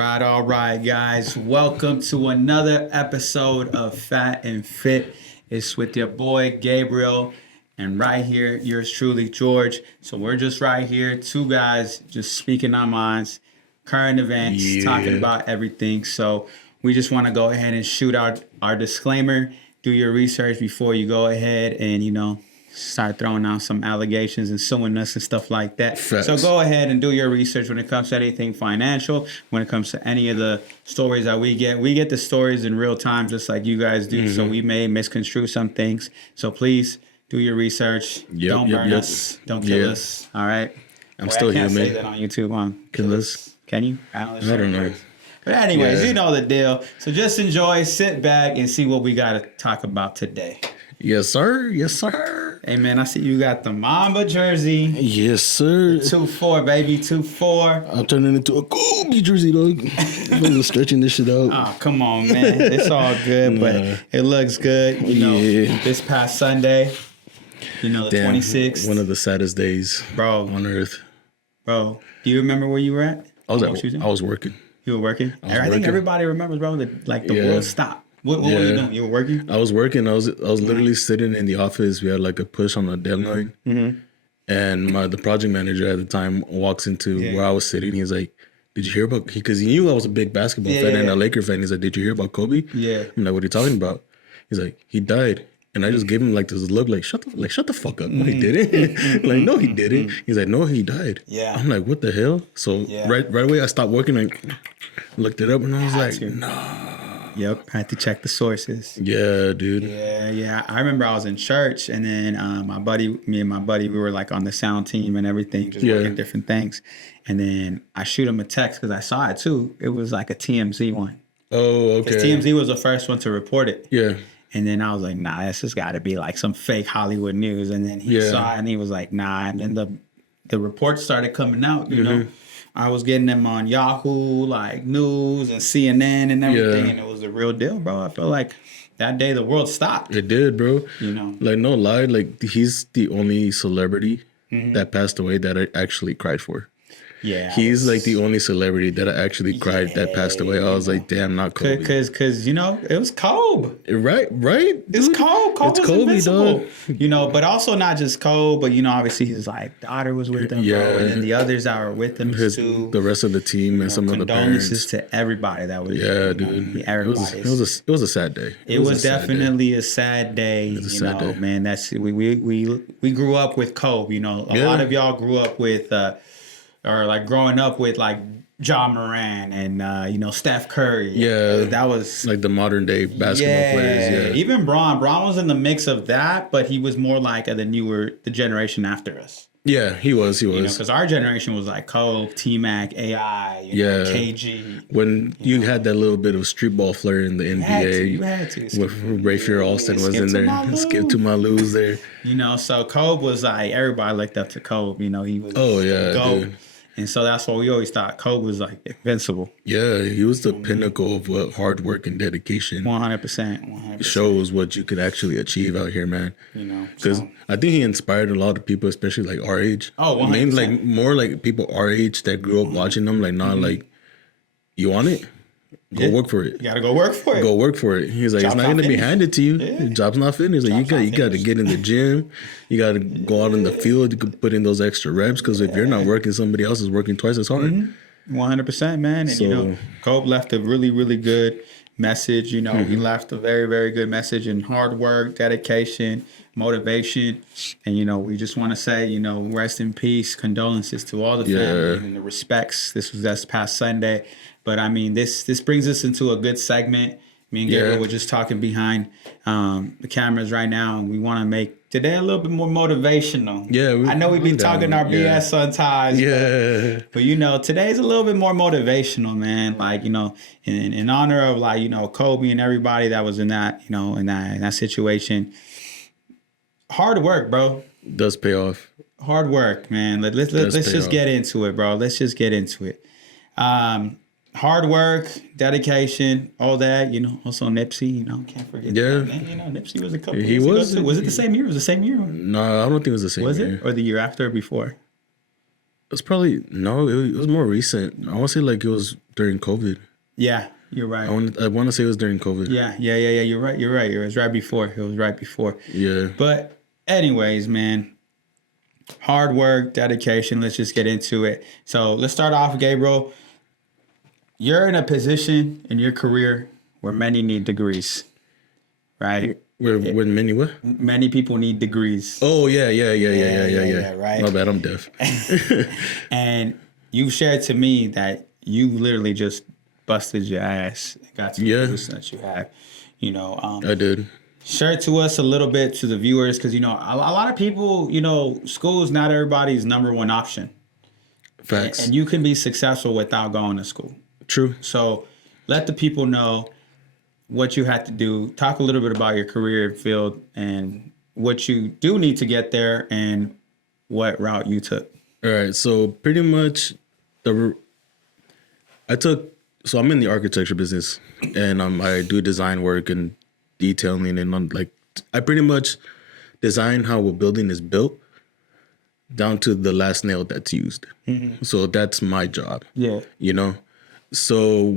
All right, guys. Welcome to another episode of Fat and Fit. It's with your boy Gabriel, and right here, yours truly, George. So we're just right here, two guys just speaking our minds, current events, talking about everything. So we just want to go ahead and shoot out our disclaimer. Do your research before you go ahead and start throwing out some allegations and suing us and stuff like that. Facts. So go ahead and do your research when it comes to anything financial, when it comes to any of the stories that we get. We get the stories in real time just like you guys do. So we may misconstrue some things. So please do your research. Don't burn us. Don't kill us. All right? I'm still human. I can't say that on YouTube. Kill us. Can you? I don't know. But anyways, you know the deal. So just enjoy, sit back, and see what we got to talk about today. Yes, sir. Yes, sir. Hey, man, I see you got the Mamba jersey. Yes, sir. 2-4, baby. 2-4. I'm turning into a Kobe jersey, dog. I'm stretching this shit out. Oh, come on, man. It's all good, but it looks good. You know, this past Sunday, the 26th. One of the saddest days on earth. Bro, do you remember where you were at? I was working. You were working? I think everybody remembers, bro, that the world stopped. What were you doing? You were working? I was working. I was literally sitting in the office. We had like a push on a deadline. Mm-hmm. And the project manager at the time walks into where I was sitting. He's like, did you hear about, because he knew I was a big basketball fan and a Laker fan. He's like, did you hear about Kobe? Yeah. I'm like, what are you talking about? He's like, he died. And I just gave him like this look like, shut the fuck up. No, he didn't. Like, no, he didn't. He's like, no, he died. Yeah. I'm like, what the hell? So right away I stopped working and looked it up and I was like, nah. Yep, I had to check the sources. Yeah, dude. Yeah. I remember I was in church, and then me and my buddy, we were like on the sound team and everything, just working different things. And then I shoot him a text because I saw it too. It was like a TMZ one. Oh, okay. Because TMZ was the first one to report it. Yeah. And then I was like, nah, this has got to be like some fake Hollywood news. And then he saw it, and he was like, nah. And then the reports started coming out, you know. I was getting them on Yahoo, like news and CNN and everything, and it was the real deal, bro. I feel like that day the world stopped. It did, bro. You know, like no lie, like he's the only celebrity that passed away that I actually cried for. Yeah, he's like the only celebrity that I actually cried that passed away. I was like, damn, not Kobe. Because it was Kobe. Right. It's Kobe. Kobe was invincible. Dog. But also not just Kobe, but obviously his like daughter was with him, bro, and then the others that were with him too. The rest of the team and some of the parents. Condolences to everybody that was dude. Everybody. It was a sad day. It was definitely a sad day. It was a sad day. Man. That's we grew up with Kobe. A lot of y'all grew up with. Or like growing up with like Ja Morant and Steph Curry. Yeah, that was like the modern day basketball players. Yeah, even Bron was in the mix of that, but he was more like the generation after us. Yeah, he was. Because our generation was like Cole, T-Mac, AI, KG. When you had that little bit of street ball flair in the NBA. You had to. With Rayfield Alston was in there. Skip to my lose there. So Kobe was like, everybody looked up to Kobe. He was the GOAT. Dude. And so that's why we always thought Kobe was like invincible. Yeah, he was the pinnacle of what hard work and dedication. 100%. Shows what you could actually achieve out here, man. Because I think he inspired a lot of people, especially like our age. Oh, 100%. Maybe like more like people our age that grew up watching them. Like, like, you want it? Go work for it. You gotta go work for it. Go work for it. He's like, it's not gonna be handed to you. Your job's not finished. Like, you got to get in the gym. You got to go out in the field. You could put in those extra reps because if you're not working, somebody else is working twice as hard. 100%, man. And Kobe left a really, really good message. He left a very, very good message in hard work, dedication, motivation. And we just want to say, rest in peace, condolences to all the family and the respects. This was this past Sunday. But I mean, this brings us into a good segment. Me and Gabriel were just talking behind the cameras right now, and we want to make today a little bit more motivational. Yeah, I know we've been talking our BS sometimes. Yeah, but today's a little bit more motivational, man. Like in honor of like Kobe and everybody that was in that in that situation. Hard work, bro. Does pay off. Hard work, man. Let's just get into it, bro. Let's just get into it. Hard work, dedication, all that, also Nipsey, can't forget that. Man, Nipsey was a couple years ago too. Was it the same year? It was the same year? No, I don't think it was the same year. Was it? Or the year after or before? was probably no. It was more recent. I want to say like it was during COVID. Yeah, you're right. I want to say it was during COVID. Yeah. You're right. You're right. It was right before. Yeah. But anyways, man, hard work, dedication. Let's just get into it. So let's start off, Gabriel. You're in a position in your career where many need degrees, right? Where many what? Many people need degrees. Oh yeah. Right. My bad, I'm deaf. And you shared to me that you literally just busted your ass and got to the position that you have. You know, I did. share to us a little bit to the viewers, because you know a lot of people, you know, school is not everybody's number one option. Facts. And you can be successful without going to school. True. So let the people know what you had to do. Talk a little bit about your career field and what you do need to get there and what route you took. All right. So pretty much I'm in the architecture business, and I do design work and detailing, and I pretty much design how a building is built down to the last nail that's used. Mm-hmm. So that's my job. Yeah. You know? So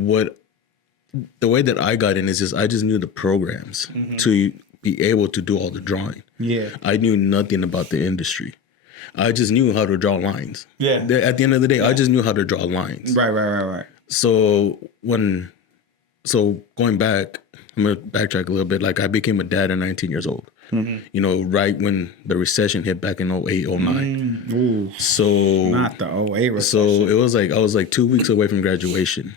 the way that I got in is just I just knew the programs to be able to do all the drawing. Yeah. I knew nothing about the industry. I just knew how to draw lines. Yeah. At the end of the day, I just knew how to draw lines. Right. So going back, I'm gonna backtrack a little bit. Like I became a dad at 19 years old. Mm-hmm. You know, right when the recession hit back in 08, 09. So not the 08 recession. So it was like I was like 2 weeks away from graduation.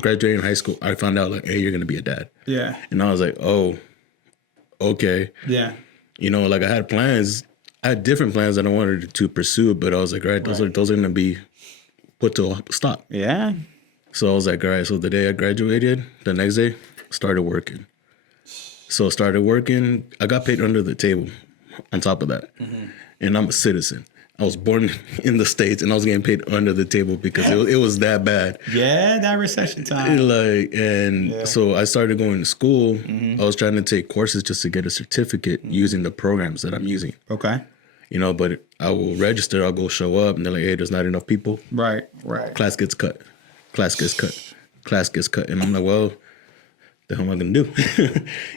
Graduating high school, I found out like, hey, you're gonna be a dad. Yeah. And I was like, oh, okay. Yeah. You know, like I had plans. I had different plans that I wanted to pursue, but I was like, all right, those are gonna be put to a stop. Yeah. So I was like, all right. So the day I graduated, the next day, started working. So I started working. I got paid under the table on top of that. Mm-hmm. And I'm a citizen. I was born in the States, and I was getting paid under the table because it was that bad. Yeah, that recession time. So I started going to school. Mm-hmm. I was trying to take courses just to get a certificate using the programs that I'm using. Okay. You know, but I will register. I'll go show up, and they're like, hey, there's not enough people. Right. Class gets cut. And I'm like, well, the hell am I going to do?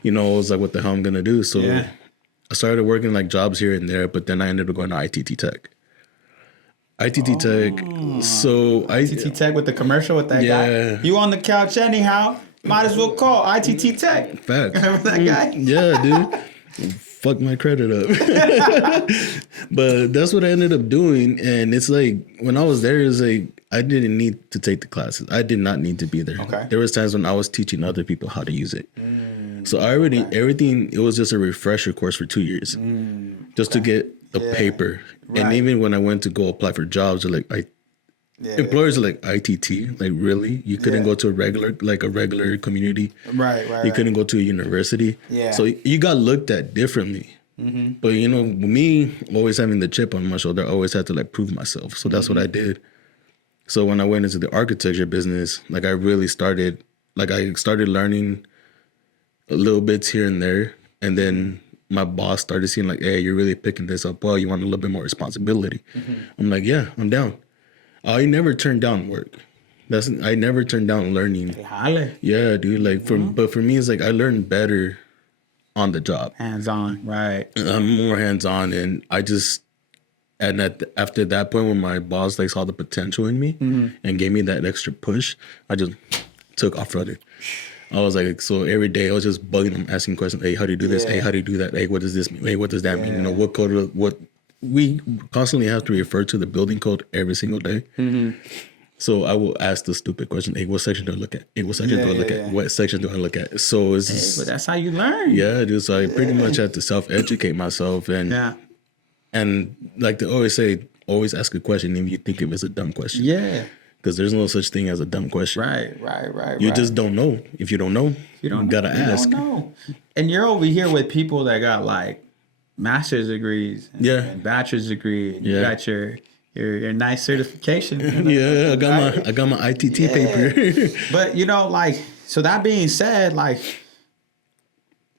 You know, I was like, what the hell am I going to do? So I started working like jobs here and there, but then I ended up going to ITT Tech. ITT Tech with the commercial with that guy. You on the couch anyhow. Might as well call ITT Tech. Facts. Remember that guy? Yeah, dude. Fuck my credit up. But that's what I ended up doing. And it's like, when I was there, it's like, I didn't need to take the classes. I did not need to be there. Okay. There was times when I was teaching other people how to use it. So everything, it was just a refresher course for 2 years. Just to get a paper. Right. And even when I went to go apply for jobs, they're like, employers are like, ITT? Like, really? You couldn't go to a regular community? Right. You couldn't go to a university? Yeah. So you got looked at differently. Mm-hmm. But, you know, me always having the chip on my shoulder, I always had to like prove myself. So that's what I did. So when I went into the architecture business, like I started learning a little bits here and there. And then my boss started seeing like, hey, you're really picking this up well. You want a little bit more responsibility. Mm-hmm. I'm like, yeah, I'm down. I never turned down work. I never turned down learning. Yeah, dude. Like but for me, it's like I learned better on the job. Hands-on, right. I'm more hands-on, and after that point when my boss like saw the potential in me and gave me that extra push, I just took off running. I was like, so every day I was just bugging them, asking questions. Hey, how do you do this? Hey, how do you do that? Hey, what does this mean? Hey, what does that mean? You know, what code? What we constantly have to refer to the building code every single day. Mm-hmm. So I will ask the stupid question. Hey, what section do I look at? Hey, what section do I look at? What section do I look at? So it's just, but that's how you learn. Yeah, dude. So I pretty much had to self-educate myself, and like they always say, always ask a question if you think it was a dumb question. Yeah. Because there's no such thing as a dumb question. Right. You just don't know. If you don't know, you gotta ask. You don't know. And you're over here with people that got like master's degrees, and bachelor's degree. And you got your nice certification. Yeah, I got my ITT paper. But you know, like, so that being said, like,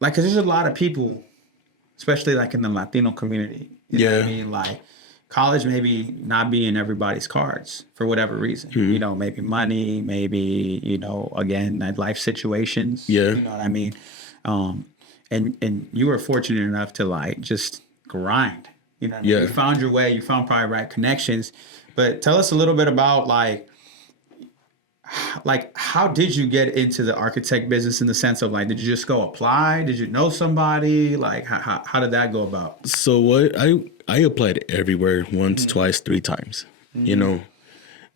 cause there's a lot of people, especially like in the Latino community. You know what I mean? Like, college maybe not be in everybody's cards for whatever reason. You know, maybe money, maybe, you know, again, like life situations. Yeah. You know what I mean? And you were fortunate enough to like just grind. You know what I mean? Yeah. You found your way, you found probably right connections. But tell us a little bit about like how did you get into the architect business in the sense of like, did you just go apply? Did you know somebody? Like how did that go about? So what I applied everywhere once, twice, three times. You know,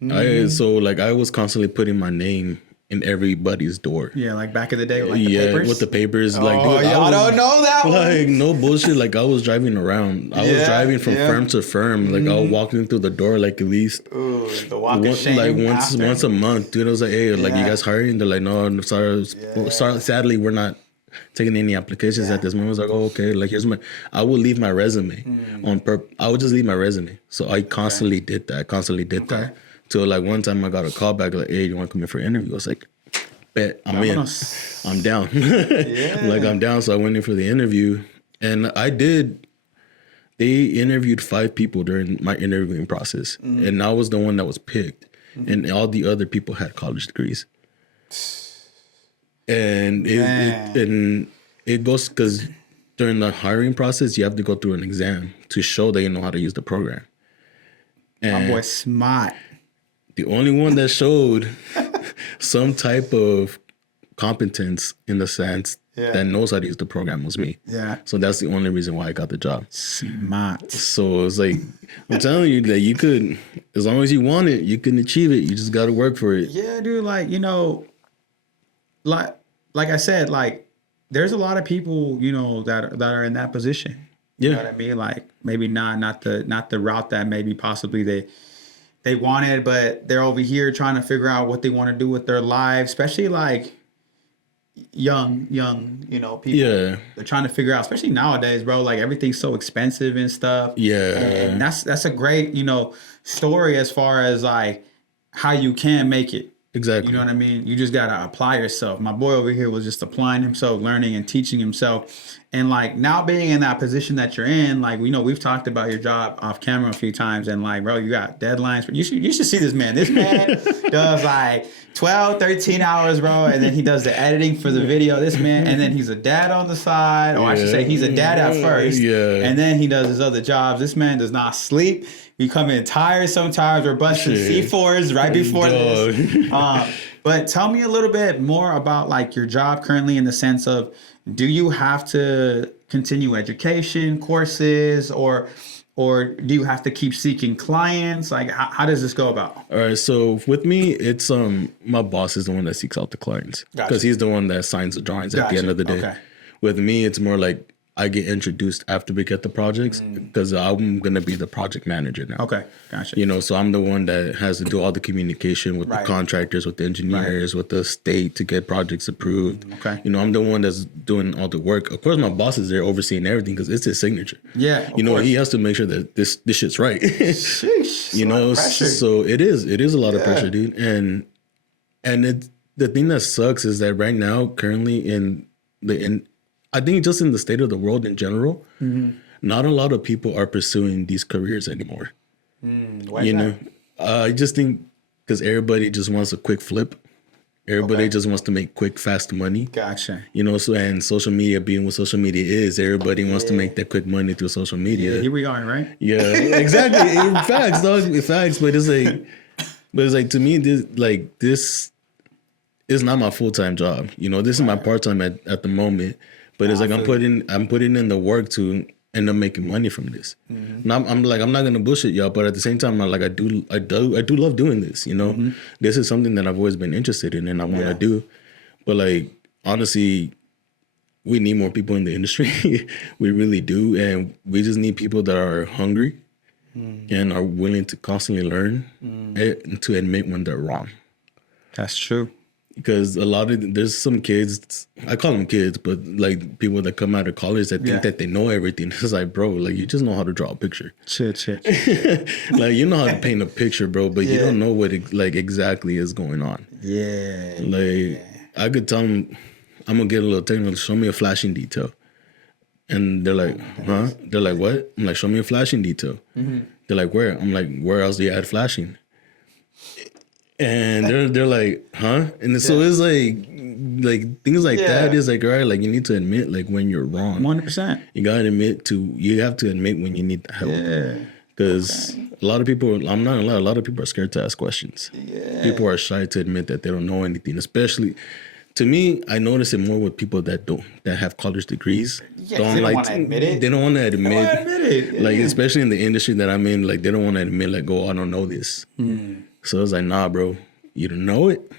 I was constantly putting my name in everybody's door. Yeah, like back in the day, with, like the Yeah, papers. with the papers. Like, Oh, dude, y'all don't know that one. like no bullshit. Like I was driving around. I was Yeah, driving from yeah. firm to firm. Like I was walking through the door like at least Ooh, the walk of shame. like after. once a month. Dude, I was like, hey, like you Yeah. guys hiring? They're like, no, I'm sorry. Sorry, sadly, we're not taking any applications at this moment. I was like, oh, okay. Like here's I will leave my resume on I would just leave my resume. So I constantly did that. Okay. Till like one time I got a call back like, hey, you want to come in for an interview? I was like, bet I'm in. I'm down. Like I'm down. So I went in for the interview, and I did. They interviewed 5 people during my interviewing process, and I was the one that was picked, and all the other people had college degrees. And it goes because during the hiring process, you have to go through an exam to show that you know how to use the program. And My boy smart. the only one that showed some type of competence in the sense that knows how to use the program was me. Yeah. So that's the only reason why I got the job. Smart. So it's like, I'm telling you that you could, as long as you want it, you can achieve it. You just got to work for it. Yeah, dude. Like, you know, like I said, like there's a lot of people, you know, that are in that position. You know what I mean? Like maybe not the route that maybe possibly they wanted, but they're over here trying to figure out what they want to do with their lives, especially like young, you know, people. Yeah. They're trying to figure out, especially nowadays, bro, like everything's so expensive and stuff. Yeah. And that's a great, you know, story as far as like how you can make it. Exactly. You know what I mean? You just got to apply yourself. My boy over here was just applying himself, learning and teaching himself. And like now being in that position that you're in, like, we know we've talked about your job off camera a few times, and like, bro, you got deadlines, but you should see this man. This man does like 12, 13 hours, bro. And then he does the editing for the video, this man. And then he's a dad on the side, or I should say he's a dad at first. Yeah. And then he does his other jobs. This man does not sleep. We come in tired sometimes. We're busting C4s right before this. But tell me a little bit more about like your job currently in the sense of, do you have to continue education courses, or do you have to keep seeking clients? Like how does this go about? All right. So with me, it's my boss is the one that seeks out the clients because he's the one that signs the drawings at the end of the day. Okay. With me, it's more like I get introduced after we get the projects because I'm going to be the project manager now. Okay, gotcha. You know, so I'm the one that has to do all the communication with the contractors, with the engineers, with the state to get projects approved. Okay. You know, I'm the one that's doing all the work. Of course, my boss is there overseeing everything because it's his signature. Yeah, you know, he has to make sure that this shit's right. Sheesh, you know, so it is a lot of pressure, dude. And the thing that sucks is that right now, currently I think just in the state of the world in general, not a lot of people are pursuing these careers anymore. Why is that? I just think because everybody just wants a quick flip. Everybody just wants to make quick, fast money. Gotcha. You know, so and social media being what social media is, everybody wants to make that quick money through social media. Yeah, here we are, right? Yeah, exactly. Facts, dog. Facts. But it's like to me, this is not my full-time job. You know, this is my part-time at the moment. But it's like I'm putting in the work to end up making money from this. And I'm not gonna bullshit y'all, but at the same time, I do love doing this. You know, this is something that I've always been interested in and I want to do. But like honestly, we need more people in the industry. We really do, and we just need people that are hungry and are willing to constantly learn and to admit when they're wrong. That's true. Because there's some kids, I call them kids, but like people that come out of college that think that they know everything. It's like, bro, like you just know how to draw a picture. Shit. Like you know how to paint a picture, bro, but you don't know what exactly is going on. Yeah. Like I could tell them, I'm gonna get a little technical. Show me a flashing detail, and they're like, huh? They're like, what? I'm like, show me a flashing detail. They're like, where? I'm like, where else do you add flashing? And they're like, huh? And so it's like things like that is like, all right, like you need to admit like when you're wrong. 100%. You have to admit when you need help. Yeah. Because a lot of people, I'm not gonna lie, a lot of people are scared to ask questions. Yeah. People are shy to admit that they don't know anything. Especially, to me, I notice it more with people that have college degrees. Yeah, they don't want to admit it. They don't want to admit. They don't wanna admit it. Like, Yeah. especially in the industry that I'm in, like they don't want to admit, like, oh, I don't know this. So it's like, nah, bro, you don't know it.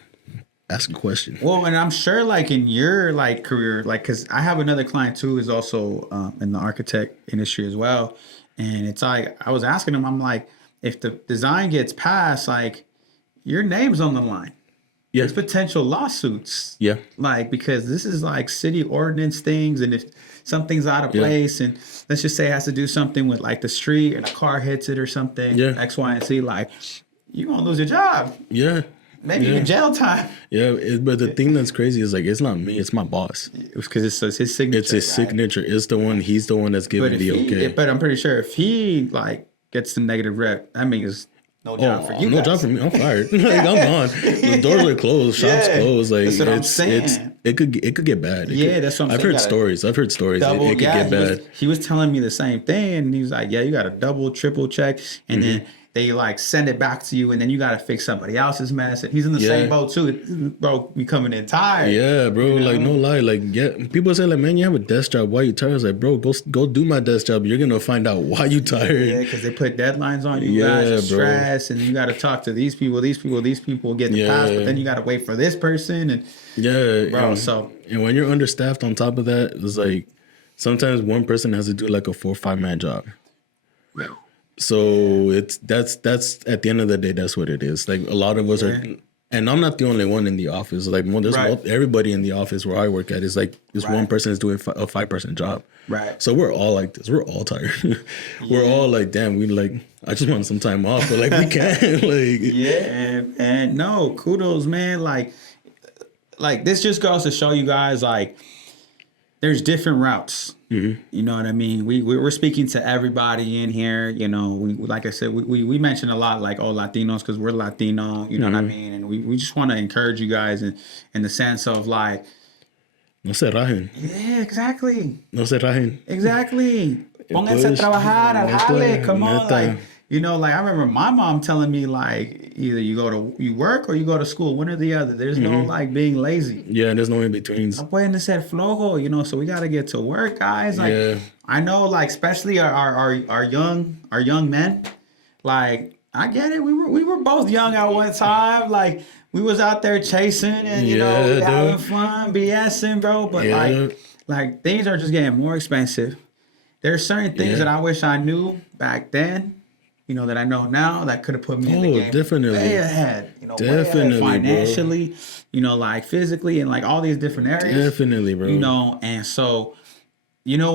Ask a question. Well, and I'm sure, like in your like career, like because I have another client too who's also in the architect industry as well, and it's like I was asking him, I'm like, if the design gets passed, like your name's on the line. Yeah. There's potential lawsuits. Yeah. Like because this is like city ordinance things, and if something's out of place, and let's just say it has to do something with like the street and a car hits it or something, X, Y, and Z, like you're gonna lose your job. Yeah. Maybe even jail time. Yeah, but the thing that's crazy is like it's not me, it's my boss. Because it's his signature. It's his signature. It's the one. He's the one that's giving the okay. But I'm pretty sure if he like gets the negative rep, that means no job for you. No job for me. I'm fired. Like I'm gone. The doors are closed. Shops closed. Like that's what I'm saying. It could get bad. That's what I'm saying. I've heard stories. It could get bad. He was telling me the same thing, and he was like, "Yeah, you got to double, triple check, and then." They like send it back to you, and then you gotta fix somebody else's mess. And he's in the same boat too, bro. Be coming in tired. Yeah, bro. You know? Like no lie. Like people say like, man, you have a desk job. Why you tired? I was like, bro, go do my desk job. You're gonna find out why you tired. Yeah, because they put deadlines on you guys, stress, and you gotta talk to these people get the pass, but then you gotta wait for this person, and bro. And when you're understaffed, on top of that, it's like sometimes one person has to do like a 4 or 5 man job. So that's at the end of the day, that's what it is. Like a lot of us are, and I'm not the only one in the office. Like everybody in the office where I work at is like this one person is doing a 5-person job. Right. So we're all like this. We're all tired. We're all like, damn, we like. I just want some time off, but like we can't. Like and no, kudos, man. Like this just goes to show you guys like there's different routes. You know what I mean? We're speaking to everybody in here. You know, like I said, we mentioned a lot like Latinos because we're Latino. You know what I mean? And we just want to encourage you guys in the sense of like, no se rajen. Yeah, exactly. No se rajen. Exactly. Pónganse a trabajar, al jale. Come on, like. You know, like I remember my mom telling me like either you work or you go to school, one or the other. There's no like being lazy. Yeah, there's no in betweens. No pueden ser flojo, you know. So we gotta get to work, guys. Like I know, like especially our young men. Like I get it. We were both young at one time. Like we was out there chasing and you know having fun, BSing, bro. But like things are just getting more expensive. There's certain things that I wish I knew back then. You know, that I know now that could have put me in the game definitely. way ahead. You know, definitely, way ahead financially, bro. You know, like physically and like all these different areas. Definitely, bro. You know, and so, you know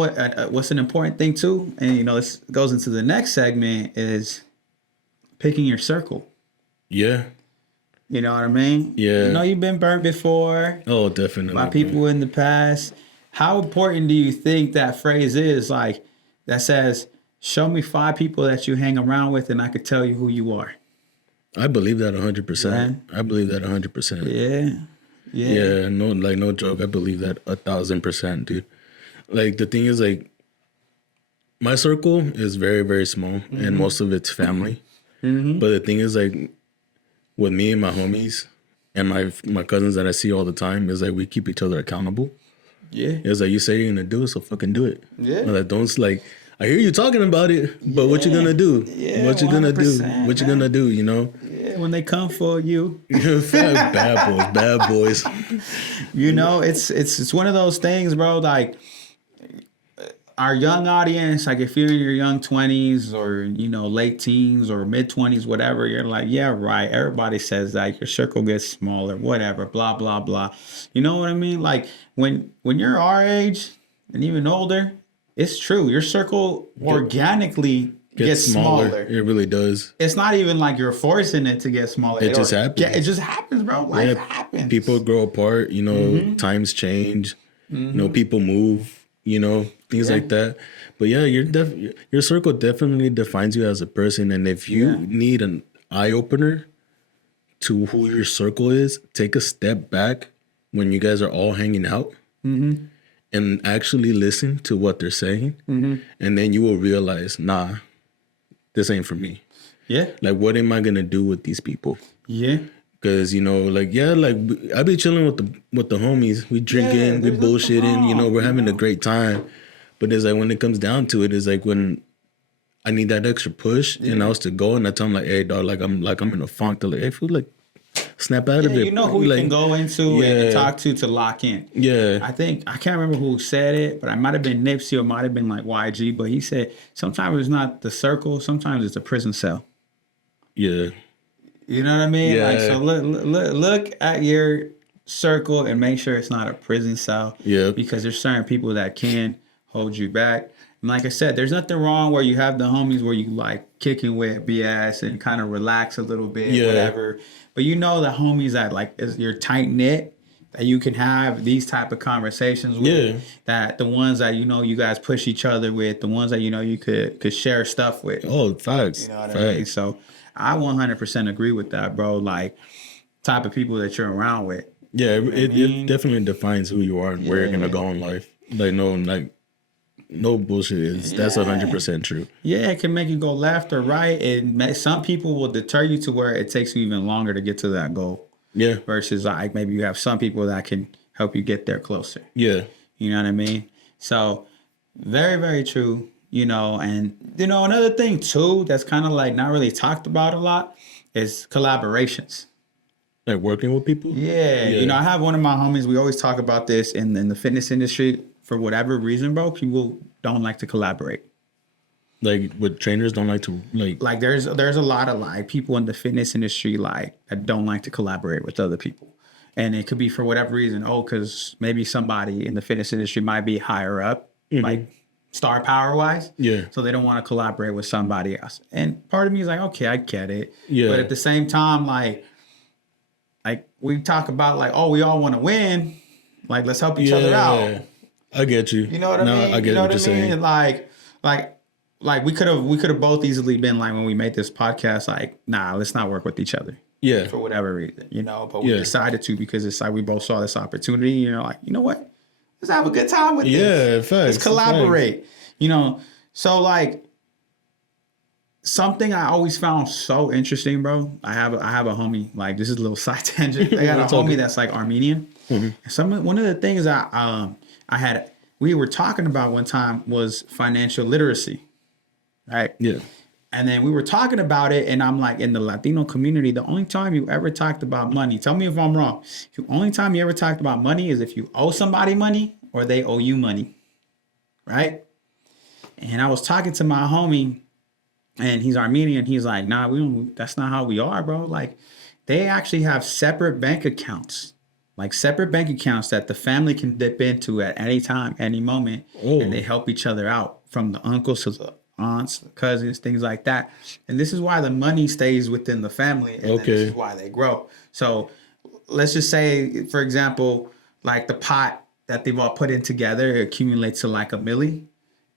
what's an important thing too? And, you know, this goes into the next segment is picking your circle. Yeah. You know what I mean? Yeah. You know, you've been burnt before. Oh, definitely. By people in the past. How important do you think that phrase is? Like, that says, show me 5 people that you hang around with and I could tell you who you are. I believe that 100%. I believe that 100%. Yeah. Yeah, no joke. I believe that 1,000%, dude. Like the thing is like my circle is very, very small and most of it's family. But the thing is like with me and my homies and my cousins that I see all the time is like we keep each other accountable. Yeah. It's like you say you're gonna do it, so fucking do it. Yeah. Like don't like I hear you talking about it, but what you gonna do? Yeah, what you gonna do? What you gonna do? You know? Yeah, when they come for you. Bad boys. You know, it's one of those things, bro. Like our young audience, like if you're in your young 20s or you know late teens or mid 20s, whatever, you're like, yeah, right. Everybody says that your circle gets smaller, whatever, blah blah blah. You know what I mean? Like when you're our age and even older. It's true. Your circle organically gets smaller. It really does. It's not even like you're forcing it to get smaller. It just happens. Yeah, it just happens, bro. Life happens. People grow apart. You know, times change. You know, people move. things like that. But yeah, your circle definitely defines you as a person. And if you need an eye opener to who your circle is, take a step back when you guys are all hanging out and actually listen to what they're saying. And then you will realize, nah, this ain't for me. Yeah. Like, what am I going to do with these people? Yeah. Because, I be chilling with the homies. We drinking, we bullshitting, we're having a great time. But it's like when it comes down to it, it's like when I need that extra push and I was to go and I tell them like, hey, dog, I'm in a funk. They're like, hey, fool, like, snap out of it. You know who you can go into and talk to lock in. Yeah. I can't remember who said it, but it might have been Nipsey or might have been like YG, but he said sometimes it's not the circle, sometimes it's a prison cell. Yeah. You know what I mean? Yeah. Like, so look at your circle and make sure it's not a prison cell. Yeah. Because there's certain people that can hold you back. And like I said, there's nothing wrong where you have the homies where you like kicking with BS and kind of relax a little bit, whatever. But the homies that like you're tight knit, that you can have these type of conversations with. That the ones that you guys push each other with, the ones that you could share stuff with. Oh, facts. You know what I mean? So I 100% agree with that, bro. Like, type of people that you're around with. Yeah, it definitely defines who you are and where you're gonna go in life. No bullshit. That's 100% true. Yeah, it can make you go left or right. Some people will deter you to where it takes you even longer to get to that goal. Yeah. Versus like maybe you have some people that can help you get there closer. Yeah. You know what I mean? So very, very true. And another thing too that's kind of like not really talked about a lot is collaborations. Like working with people? Yeah. I have one of my homies, we always talk about this in the fitness industry. For whatever reason, bro, people don't like to collaborate. Like with trainers don't like to like there's a lot of like people in the fitness industry like that don't like to collaborate with other people. And it could be for whatever reason. Because maybe somebody in the fitness industry might be higher up, like star power wise. Yeah. So they don't want to collaborate with somebody else. And part of me is like, okay, I get it. Yeah. But at the same time, like we talk about like, oh, we all want to win. Like, let's help each other out. I get you. You know what I mean? I get what you're saying. Like we could have both easily been like when we made this podcast, like, nah, let's not work with each other. Yeah. For whatever reason, but we decided to because it's like we both saw this opportunity, like, you know what? Let's have a good time with this. Yeah, facts. Let's collaborate. So like something I always found so interesting, bro. I have a homie, like this is a little side tangent. I got a homie that's like Armenian. One of the things we were talking about one time was financial literacy, right? Yeah. And then we were talking about it, and I'm like, in the Latino community, the only time you ever talked about money, tell me if I'm wrong, the only time you ever talked about money is if you owe somebody money or they owe you money, right? And I was talking to my homie, and he's Armenian. He's like, nah, that's not how we are, bro. Like, they actually have separate bank accounts. Like separate bank accounts that the family can dip into at any time, any moment. Oh. And they help each other out, from the uncles to the aunts, the cousins, things like that. And this is why the money stays within the family. And this is why they grow. So let's just say, for example, like the pot that they've all put in together accumulates to like $1 million.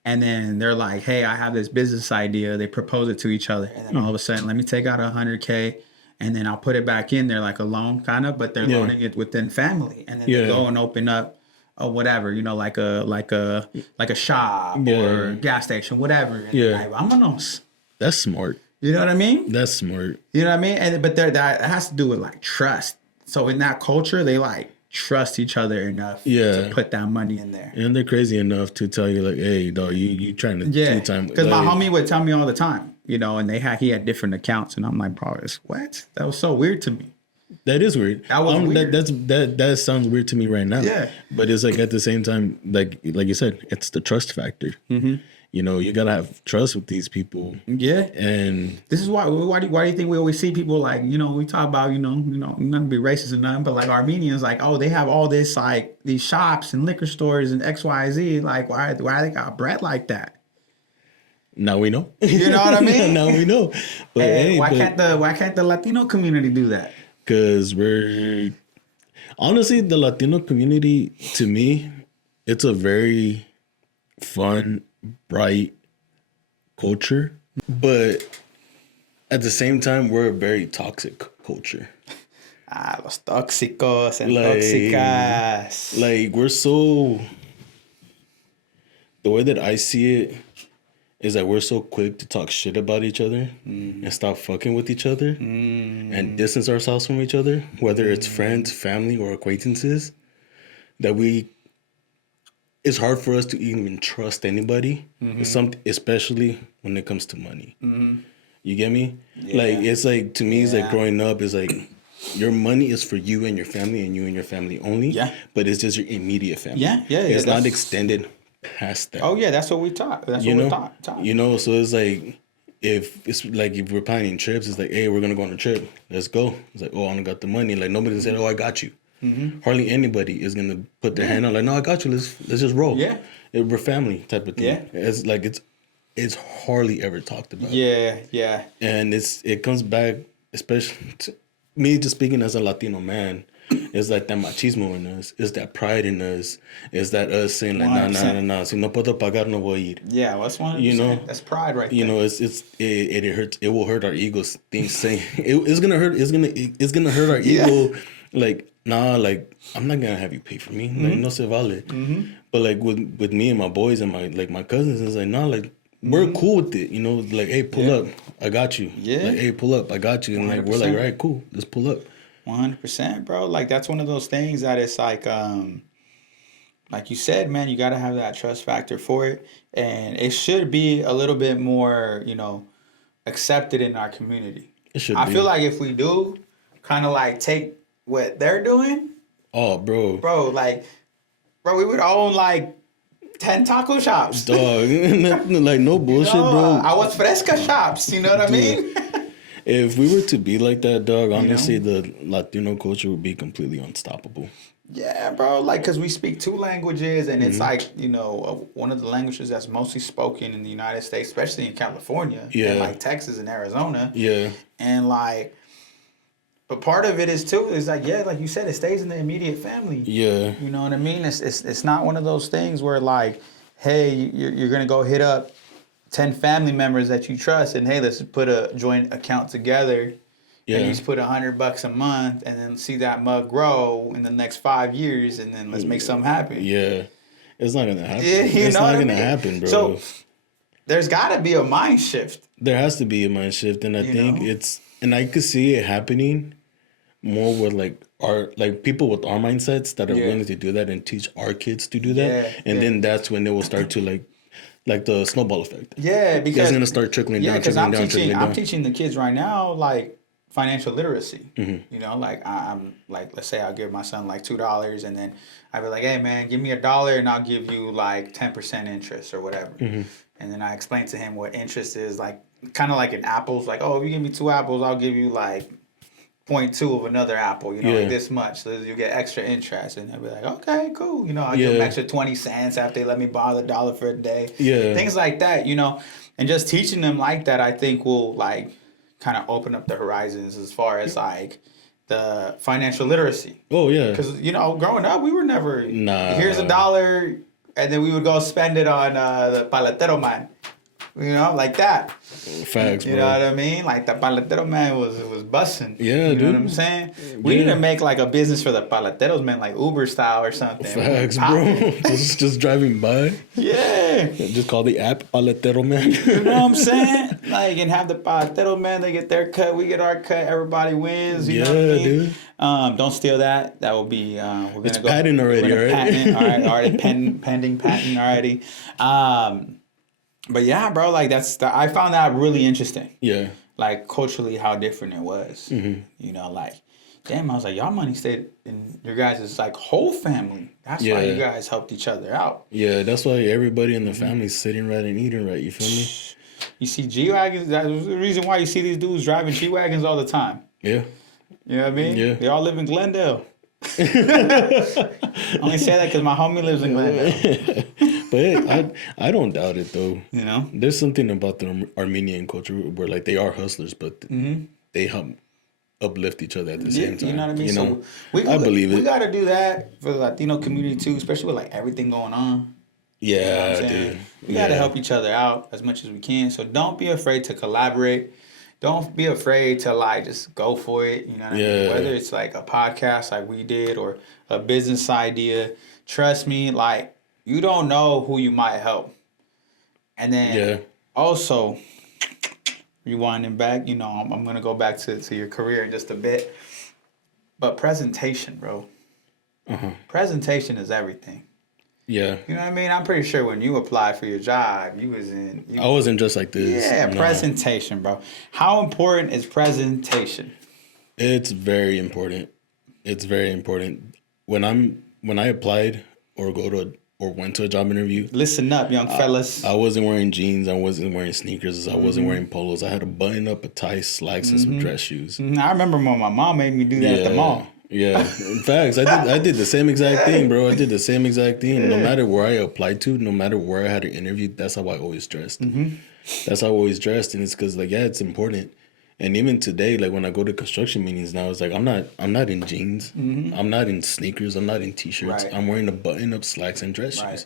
And then they're like, hey, I have this business idea. They propose it to each other. And then all of a sudden, let me take out $100K. And then I'll put it back in there like a loan kind of, but they're loaning it within family. And then they go and open up whatever, like a shop or a gas station, whatever. And like, vámonos. That's smart. You know what I mean? That's smart. You know what I mean? But that has to do with like trust. So in that culture, they like trust each other enough to put that money in there. And they're crazy enough to tell you like, hey, dog, you trying to do time. Because my homie would tell me all the time. And he had different accounts, and I'm like, bro, what? That was so weird to me. That is weird. That was weird. That sounds weird to me right now. Yeah. But it's like at the same time, like you said, it's the trust factor. Mm-hmm. You gotta have trust with these people. Yeah. And this is why do you think we always see people like, we talk about, not to be racist or nothing, but like Armenians, like, oh, they have all this, like these shops and liquor stores and XYZ. Like, why they got bread like that? Now we know. You know what I mean? Now we know. But why can't the Latino community do that? Because honestly, the Latino community, to me, it's a very fun, bright culture, but at the same time, we're a very toxic culture. Los tóxicos and Like, tóxicas. like we're so. The way that I see it is that we're so quick to talk shit about each other and stop fucking with each other and distance ourselves from each other, whether it's friends, family, or acquaintances, that it's hard for us to even trust anybody, especially when it comes to money. You get me? Yeah. Like, it's like, to me, it's like Yeah. growing up is like, your money is for you and your family and you and your family only. Yeah. But it's just your immediate family. Yeah. It's not that's- extended past that. Oh, yeah, that's what we taught. That's You what know? we're taught. You know, so it's like, if we're planning trips, it's like, hey, we're gonna go on a trip. Let's go. It's like, oh, I don't got the money. Like, nobody said, oh, I got you. Hardly anybody is gonna put their hand on, like, no, I got you. Let's just roll. Yeah. We're family type of thing. Yeah. It's like it's hardly ever talked about. Yeah. And it comes back, especially to me, just speaking as a Latino man. It's like that machismo in us. It's that pride in us. It's that us saying like, nah. Si no puedo pagar, no voy a ir. Yeah, what's one? You know, that's pride right there. You know, it hurts. It will hurt our egos. Things saying it's gonna hurt. It's gonna hurt our ego. Like, nah, like, I'm not gonna have you pay for me. Like, no se vale. But like with me and my boys and my cousins, it's like, nah, like, we're cool with it. You know, like, hey, pull up, I got you. Yeah. Like, hey, pull up, I got you. And like, we're like, all right, cool, let's pull up. 100%, bro. Like, that's one of those things that it's like you said, man, you got to have that trust factor for it. And it should be a little bit more, accepted in our community. It should I be. feel like if we do kind of like take what they're doing, Oh, bro, we would own like 10 taco shops. dog, like, no bullshit, bro. Aguas fresca shops, you know what I mean? If we were to be like that, dog, honestly, the Latino culture would be completely unstoppable. Yeah, bro. Like, because we speak two languages, and it's like, one of the languages that's mostly spoken in the United States, especially in California, and like Texas and Arizona. Yeah. And like, but part of it is too, is like, yeah, like you said, it stays in the immediate family. Yeah. You know what I mean? It's not one of those things where like, hey, you're gonna go hit up 10 family members that you trust, and hey, let's put a joint account together. Yeah. And you just put $100 a month, and then see that mug grow in the next 5 years, and then let's make something happen. Yeah, it's not gonna happen. Yeah, it's not gonna happen, bro. So there's got to be a mind shift. There has to be a mind shift, and I think and I could see it happening more with like people with our mindsets that are willing to do that and teach our kids to do that, and then that's when they will start to like the snowball effect. Yeah, because it's gonna start trickling down. I'm teaching the kids right now like financial literacy. You know, like I'm like, let's say I'll give my son like $2, and then I'd be like, hey man, give me $1 and I'll give you like 10% interest or whatever. And then I explain to him what interest is, like kind of like in apples. Like, oh, if you give me 2 apples, I'll give you like 0.2 of another apple, like this much. So you get extra interest. And they'll be like, okay, cool. I'll give them extra 20 cents after they let me borrow the $1 for a day. Yeah. Things like that, And just teaching them like that, I think will like kind of open up the horizons as far as like the financial literacy. Oh, yeah. Because, growing up, we were never, here's $1, and then we would go spend it on the paletero man. Like that. Facts, bro. You know what I mean? Like the paletero man was busting. Yeah, you dude. know what I'm saying? We need to make like a business for the paleteros man, like Uber style or something. Facts, bro. just driving by. Yeah. Just call the app Paletero Man. You know what I'm saying? Like, and have the paletero man, they get their cut, we get our cut, everybody wins. You know what I mean? Dude. Don't steal that. That will be we're gonna it's patent already, right? Patent. All right, already pending patent already. But yeah, bro, like I found that really interesting. Yeah. Like culturally, how different it was. Like, damn, I was like, y'all money stayed in your guys' like whole family. That's why you guys helped each other out. Yeah, that's why everybody in the family is sitting right and eating right. You feel me? You see G-Wagons, that's the reason why you see these dudes driving G-Wagons all the time. Yeah. You know what I mean? Yeah. They all live in Glendale. I only say that because my homie lives in Glendale. But I don't doubt it though. There's something about the Armenian culture where like they are hustlers, but they help uplift each other at the same time. You know what I mean? I believe it. We got to do that for the Latino community too, especially with like everything going on. You know what I'm Yeah, saying? dude. We got to Yeah. help each other out as much as we can. So don't be afraid to collaborate. Don't be afraid to like just go for it. You know what I mean? Yeah. Whether it's like a podcast like we did or a business idea, trust me, like you don't know who you might help. And then Yeah. also rewinding back, you know, I'm gonna go back to your career in just a bit. But presentation, bro. Uh-huh. Presentation is everything. Yeah. You know what I mean? I'm pretty sure when you applied for your job, you was in. I wasn't just like this. Yeah, No. presentation, bro. How important is presentation? It's very important. It's very important. When I applied or went to a job interview, Listen up, young fellas. I wasn't wearing jeans. I wasn't wearing sneakers. I wasn't wearing polos. I had a button up, a tie, slacks, and some dress shoes. I remember when my mom made me do that at the mall. Yeah. In fact, I did the same exact thing, bro. I did the same exact thing. No matter where I applied to, no matter where I had an interview, that's how I always dressed. That's how I always dressed, and it's because like it's important. And even today, like when I go to construction meetings now, it's like I'm not in jeans. I'm not in sneakers. I'm not in t-shirts. Right. I'm wearing a button up, slacks, and dress Right. shoes.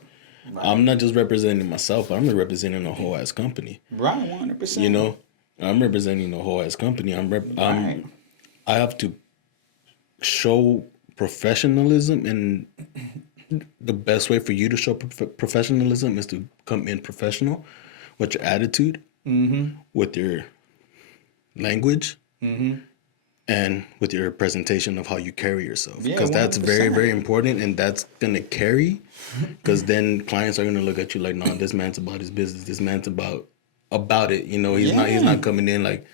I'm not just representing myself. I'm representing a whole ass company. Right, 100%. You know, I'm representing a whole ass company. Right. I have to show professionalism, and the best way for you to show professionalism is to come in professional with your attitude, with your language, and with your presentation of how you carry yourself, Yeah, because that's very 100%. very important, and that's gonna carry, because then clients are gonna look at you like, no, this man's about his business, this man's about it, you know. He's not coming in like,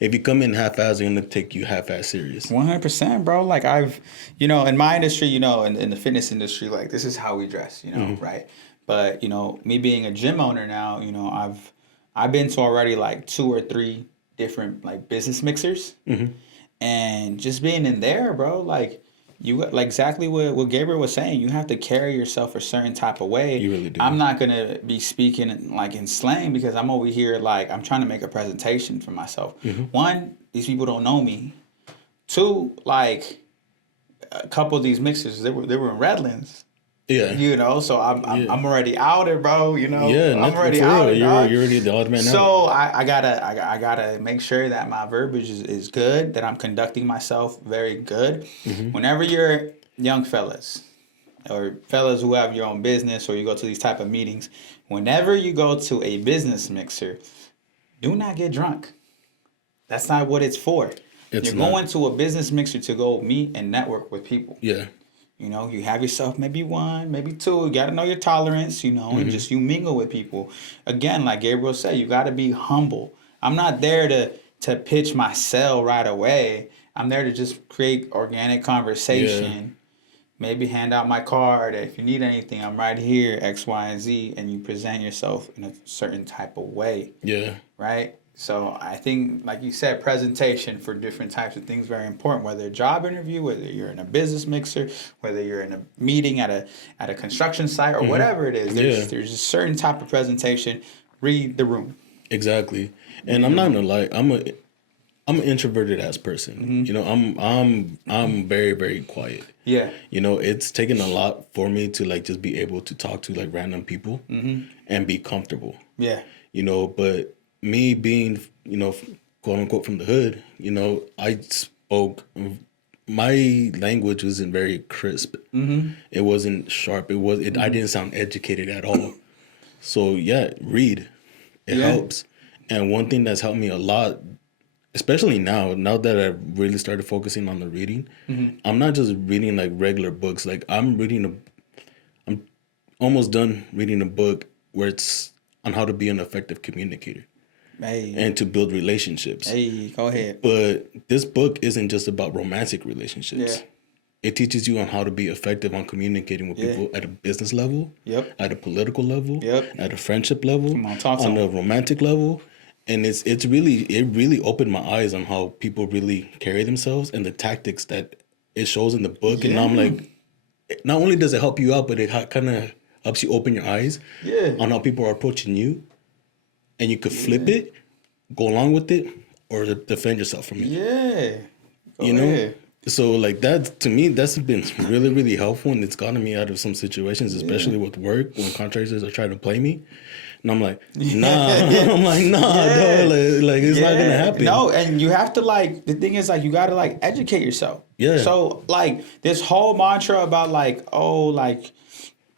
if you come in half-ass, they're gonna take you half-ass serious. 100%, bro. Like I've, you know, in my industry, you know, in the fitness industry, like this is how we dress, you know, right? But you know, me being a gym owner now, you know, I've been to already like 2 or 3 different like business mixers, and just being in there, bro, like you like exactly what Gabriel was saying. You have to carry yourself a certain type of way. You really do. I'm not gonna be speaking like in slang because I'm over here like I'm trying to make a presentation for myself. One, these people don't know me. 2, like a couple of these mixers, they were in Redlands. Yeah. You know, so I'm already out there, bro. You know, Yeah, I'm already for out real. there. You're already the odd man out. So I gotta make sure that my verbiage is good, that I'm conducting myself very good. Whenever you're young fellas or fellas who have your own business or you go to these type of meetings, whenever you go to a business mixer, do not get drunk. That's not what it's for. You're going to a business mixer to go meet and network with people. Yeah. You know, you have yourself maybe 1, maybe 2. You got to know your tolerance, you know, and just you mingle with people. Again, like Gabriel said, you got to be humble. I'm not there to pitch my sell right away. I'm there to just create organic conversation. Maybe hand out my card. If you need anything, I'm right here, X, Y, and Z. And you present yourself in a certain type of way. Yeah. Right? So I think, like you said, presentation for different types of things very important. Whether a job interview, whether you're in a business mixer, whether you're in a meeting at a construction site or whatever it is, there's a certain type of presentation. Read the room. Exactly. And I'm not gonna lie, I'm an introverted ass person. You know, I'm very very quiet. Yeah. You know, it's taken a lot for me to like just be able to talk to like random people and be comfortable. Yeah. You know, but me being, you know, quote unquote from the hood, you know, I spoke, my language wasn't very crisp. It wasn't sharp. I didn't sound educated at all. So yeah, read. It helps. And one thing that's helped me a lot, especially now that I've really started focusing on the reading, I'm not just reading like regular books. Like I'm almost done reading a book where it's on how to be an effective communicator. Hey. And to build relationships. Hey, go ahead. But this book isn't just about romantic relationships. Yeah. It teaches you on how to be effective on communicating with people at a business level, at a political level, at a friendship level, on a romantic level. And it really opened my eyes on how people really carry themselves and the tactics that it shows in the book. And now I'm like, not only does it help you out, but it kind of helps you open your eyes on how people are approaching you. And you could flip it, go along with it, or defend yourself from it. Yeah. You know? So like that to me, that's been really, really helpful, and it's gotten me out of some situations, especially with work when contractors are trying to play me, and I'm like, nah, I'm like, nah, dog, like it's not gonna happen. No, and you have to like the thing is like you gotta like educate yourself. Yeah. So like this whole mantra about like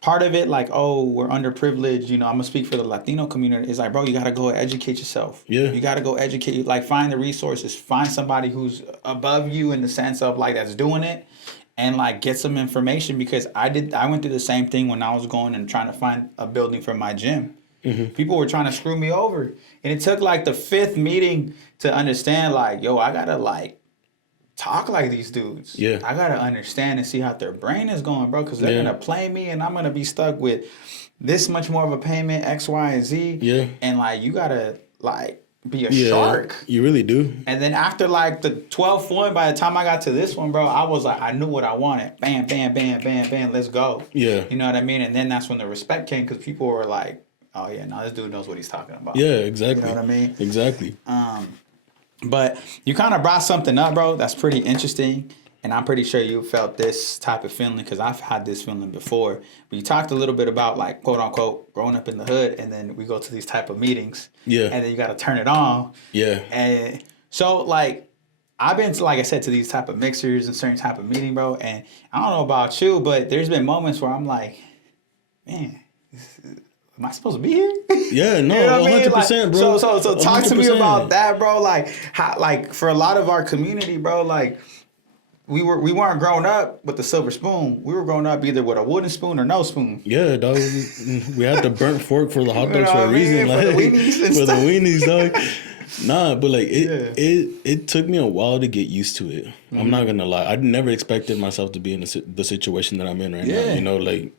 part of it, like, oh, we're underprivileged, I'm gonna speak for the Latino community. It's like, bro, you gotta go educate yourself. Yeah. You gotta go educate, like, find the resources, find somebody who's above you in the sense of like that's doing it, and like get some information because I went through the same thing when I was going and trying to find a building for my gym. People were trying to screw me over, and it took like the fifth meeting to understand, like, yo, I gotta like talk like these dudes. Yeah. I gotta understand and see how their brain is going, bro, because they're gonna play me and I'm gonna be stuck with this much more of a payment, X, Y, and Z. Yeah. And like you gotta like be a shark. You really do. And then after like the 12th one, by the time I got to this one, bro, I was like, I knew what I wanted. Bam, bam, bam, bam, bam, let's go. Yeah. You know what I mean? And then that's when the respect came because people were like, oh yeah, no, this dude knows what he's talking about. Yeah, exactly. You know what I mean? Exactly. But you kind of brought something up, bro, that's pretty interesting. And I'm pretty sure you felt this type of feeling because I've had this feeling before. But you talked a little bit about, like, quote unquote, growing up in the hood. And then we go to these type of meetings. Yeah. And then you got to turn it on. Yeah. And so, like, I've been to, like I said, to these type of mixers and certain type of meeting, bro. And I don't know about you, but there's been moments where I'm like, man, am I supposed to be here? Yeah, no, You know what I mean? 100%, Like, bro. So talk to me 100%. about that, bro. Like, how, like for a lot of our community, bro, like we weren't growing up with the silver spoon. We were growing up either with a wooden spoon or no spoon. Yeah, dog. We had the burnt fork for the hot dogs for a reason, For like the weenies and for the stuff. weenies, dog. Nah, but like it took me a while to get used to it. I'm not gonna lie. I never expected myself to be in the situation that I'm in right now. You know, like,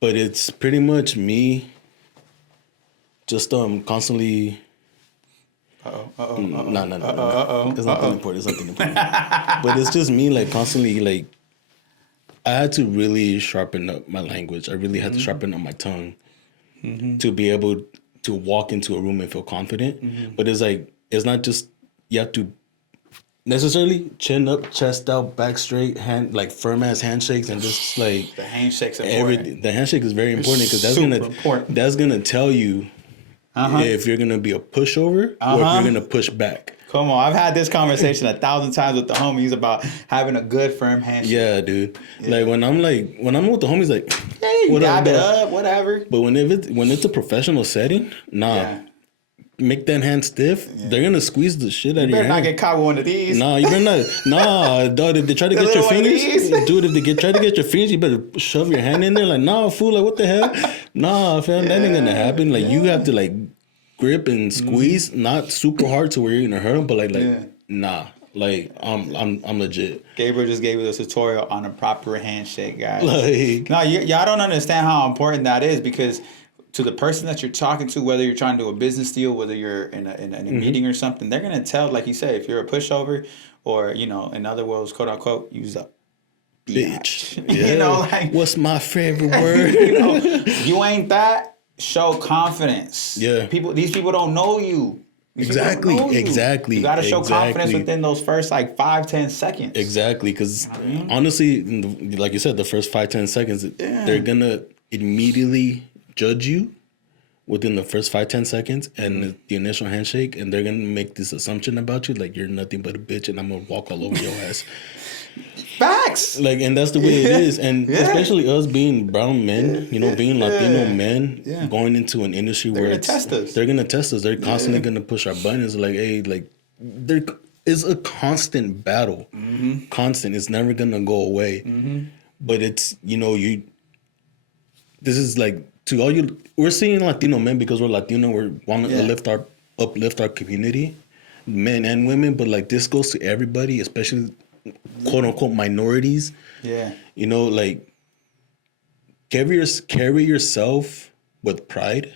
but it's pretty much me just constantly. No. It's nothing important. It's nothing important. But it's just me, like, constantly, like, I had to really sharpen up my language. I really had to sharpen up my tongue to be able to walk into a room and feel confident. But it's like, it's not just, you have to necessarily chin up, chest out, back straight, hand, like firm ass handshakes, and just like The handshake's important. the handshake is very important because Important. that's gonna tell you if you're gonna be a pushover or if you're gonna push back. Come on, I've had this conversation 1,000 times with the homies about having a good firm handshake. Yeah, dude. Like when I'm with the homies, like, Hey, you what dab it dog? up, whatever. But when it's a professional setting, make that hand stiff. They're gonna squeeze the shit out of your Better not hand. get caught with one of these. Nah, you better not. Nah, dog. If they try to get your little one of fingers, these? dude. If they try to get your fingers, you better shove your hand in there. Like, nah, fool. Like, what the hell? Nah, fam. That ain't gonna happen. Like, you have to like grip and squeeze, not super hard to where you're gonna hurt them, but like, nah. Like, I'm legit. Gabriel just gave us a tutorial on a proper handshake, guys. Like, No, y'all don't understand how important that is because to the person that you're talking to, whether you're trying to do a business deal, whether you're in a meeting or something, they're gonna tell, like you said, if you're a pushover or in other words, quote unquote, use a bitch. yeah. Like, What's my favorite word? you ain't that. Show confidence. Yeah. These people don't know you. Exactly. You gotta show confidence within those first like 5-10 seconds. Exactly, because honestly, like you said, the first 5-10 seconds, they're gonna immediately judge you within the first 5-10 seconds and the initial handshake, and they're gonna make this assumption about you, like you're nothing but a bitch, and I'm gonna walk all over your ass. Facts. Like, and that's the way it is, and especially us being brown men, being Latino men, going into an industry where They're gonna test us. They're constantly gonna push our buttons. Like, hey, like there is a constant battle. Constant. It's never gonna go away. But it's this is like to all you. We're seeing Latino men because we're Latino. We want to uplift our community, men and women. But like this goes to everybody, especially quote unquote minorities. Yeah. Like carry yourself with pride.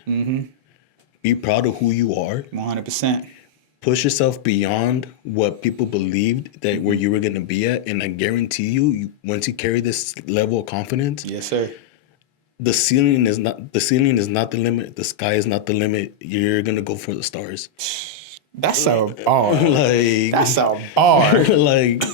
Be proud of who you are. 100%. Push yourself beyond what people believed that where you were gonna be at, and I guarantee you, once you carry this level of confidence, Yes, sir. the ceiling is not the limit. The sky is not the limit. You're gonna go for the stars. That's a bar. Like That's a bar. like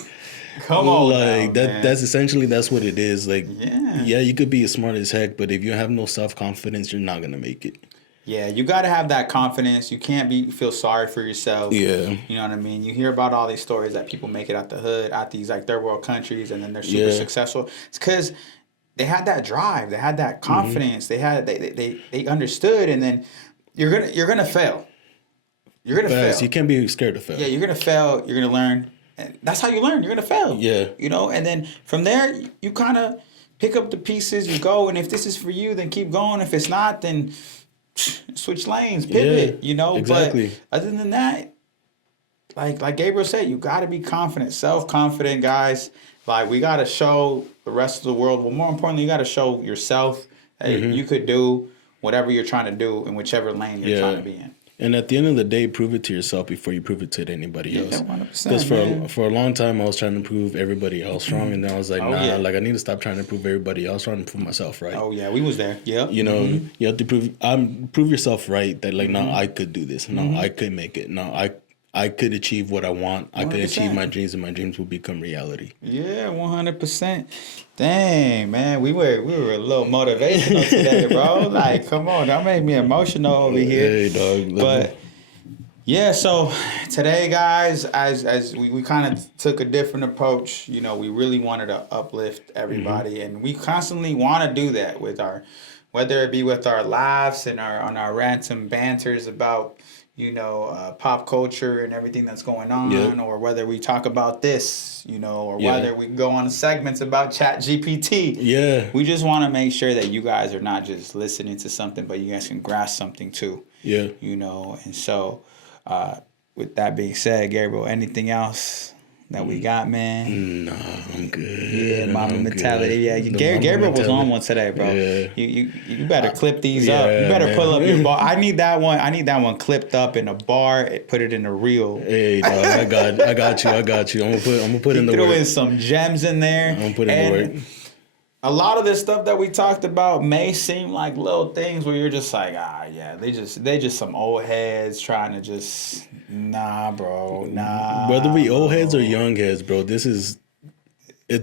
Come on, like now, that. man. That's essentially that's what it is. Like Yeah. yeah, you could be as smart as heck, but if you have no self-confidence, you're not gonna make it. Yeah, you got to have that confidence. You can't feel sorry for yourself. Yeah. You know what I mean? You hear about all these stories that people make it out the hood, out these like third world countries, and then they're super successful. It's because they had that drive, they had that confidence, they understood, and then you're gonna fail. You're gonna Fast. fail. You can't be scared to fail. Yeah, you're gonna fail. You're gonna learn. And that's how you learn. You're gonna fail. Yeah. You know, and then from there you kind of pick up the pieces. You go, and if this is for you, then keep going. If it's not, then switch lanes, pivot, Yeah, you know. exactly. But other than that, like Gabriel said, you got to be confident, self-confident, guys. Like we got to show the rest of the world. Well, more importantly, you got to show yourself that you could do whatever you're trying to do in whichever lane you're trying to be in. And at the end of the day, prove it to yourself before you prove it to anybody else. 100%. Because for a long time, I was trying to prove everybody else wrong, and then I was like, like I need to stop trying to prove everybody else wrong and prove myself right. Oh yeah, we was there. Yeah. You know, you have to prove yourself right. That like, no, I could do this. No, I could make it. No, I could achieve what I want. I could achieve my dreams, and my dreams will become reality. Yeah, 100%. Dang, man, we were a little motivational today, bro. Like, come on, that made me emotional over here. Hey, dog. But yeah, so today, guys, as we kind of took a different approach, you know, we really wanted to uplift everybody, and we constantly want to do that with whether it be with our laughs and our random banters about, you know, pop culture and everything that's going on, or whether we talk about this, you know, or whether we go on segments about Chat GPT. Yeah. We just want to make sure that you guys are not just listening to something, but you guys can grasp something too. Yeah. You know, and so with that being said, Gabriel, anything else that we got, man? No, I'm good. Yeah, mama I'm mentality. good. Yeah, Gabriel was on one today, bro. Yeah. You better clip these up. You better pull up your bar. I need that one clipped up in a bar. Put it in a reel. Hey, dog, I got you. I'm gonna put in the work. Throw in some gems in there. I'm gonna put in the work. A lot of this stuff that we talked about may seem like little things where you're just like, they just some old heads trying to just bro. Whether we old heads or young heads, bro, it's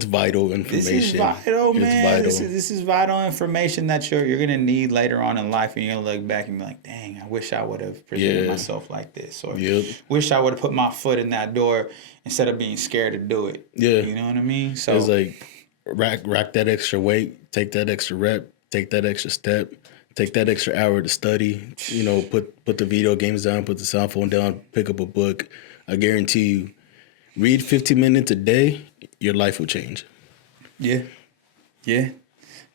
vital information. This is vital, man. It's vital. This is vital information that you're gonna need later on in life, and you're gonna look back and be like, dang, I wish I would have presented myself like this, or wish I would have put my foot in that door instead of being scared to do it. Yeah, you know what I mean. So it's like rack that extra weight, take that extra rep, take that extra step, take that extra hour to study. You know, put the video games down, put the cell phone down, pick up a book. I guarantee you, read 15 minutes a day, your life will change. Yeah.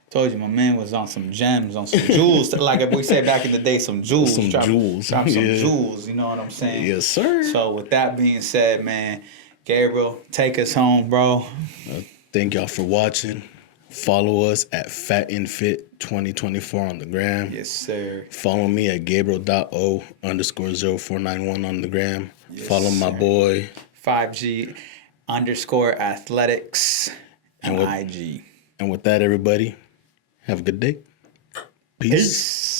Told you my man was on some gems, on some jewels. Like we said back in the day, some jewels. Drop some jewels, you know what I'm saying? Yes, sir. So with that being said, man, Gabriel, take us home, bro. Thank y'all for watching. Follow us at Phat and Phit 2024 on the gram. Yes, sir. Follow me at Gabriel.O_0491 on the gram. Follow my boy 5G_athletics on IG. And with that, everybody, have a good day. Peace.